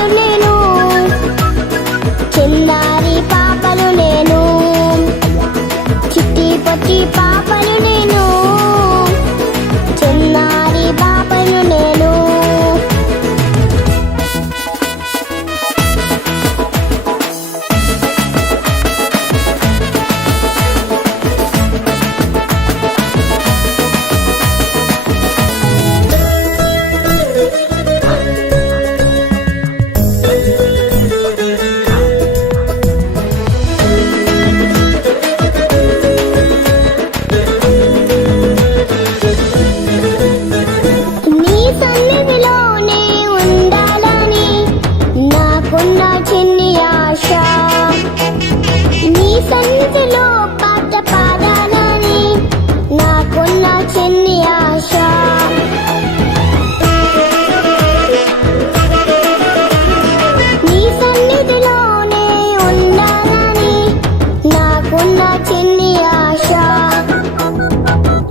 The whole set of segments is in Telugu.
పాపను నేను, చిన్నారి పాపను నేను, చిట్టి పొట్టి పాపను నేను, చిన్నారి పాపను నేను. నీ సన్నిధిలోనే ఉండాలని నాకున్న చిన్ని ఆశ, నీ సన్నిధిలో పాట పాడాలని నాకున్న చిన్ని ఆశ. నీ సన్నిధిలోనే ఉండాలని నాకున్న చిన్ని ఆశ,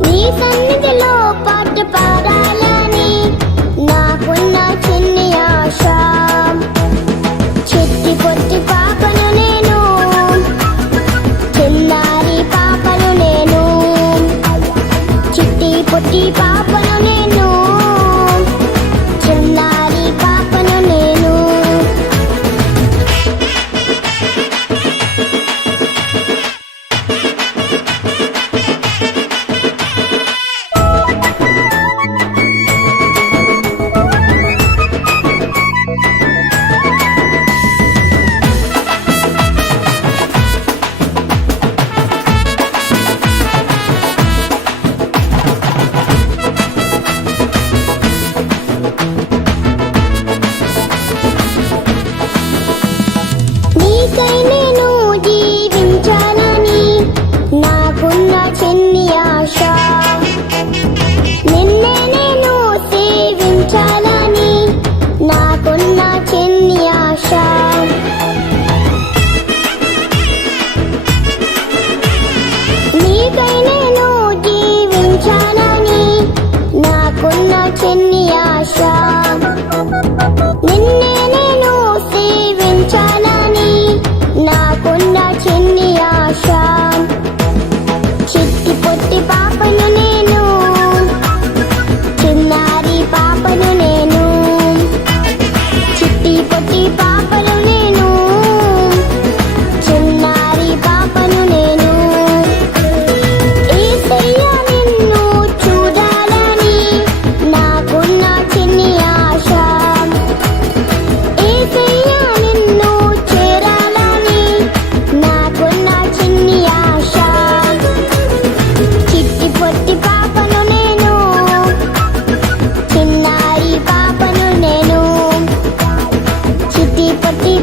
నీ సన్నిధిలో పాట పాడాలని నాకున్న చిన్ని ఆశ. చిట్టి పొట్టి పాపను నేను, చిన్నారి పాపను నేను, చిట్టి పొట్టి పాపను నేను, చిన్నారి పాపను నేను. నీకై నేను జీవించాలని నాకున్న చిన్ని ఆశ, నిన్నే నేను సేవించాలని నాకున్న చిన్ని ఆశ. నీకై నేను జీవించాలని నాకున్న చిన్ని ఆశ, నిన్నే నేను సేవించాలని నాకున్న చిన్ని ఆశ. చిట్టి పొట్టి పాపను నేను, చిన్నారి పాపను నేను, చిట్టి పొట్టి పాపను నేను, చిన్నారి పాపను నేను. యేసయ్యా నిన్ను చూడాలని నాకున్న చిన్ని ఆశ, యేసయ్యా నిన్ను చేరాలని నాకున్న చిన్ని ఆశ. చిట్టి పొట్టి పాపను నేను, చిన్నారి పాపను నేను, చిట్టి పొట్టి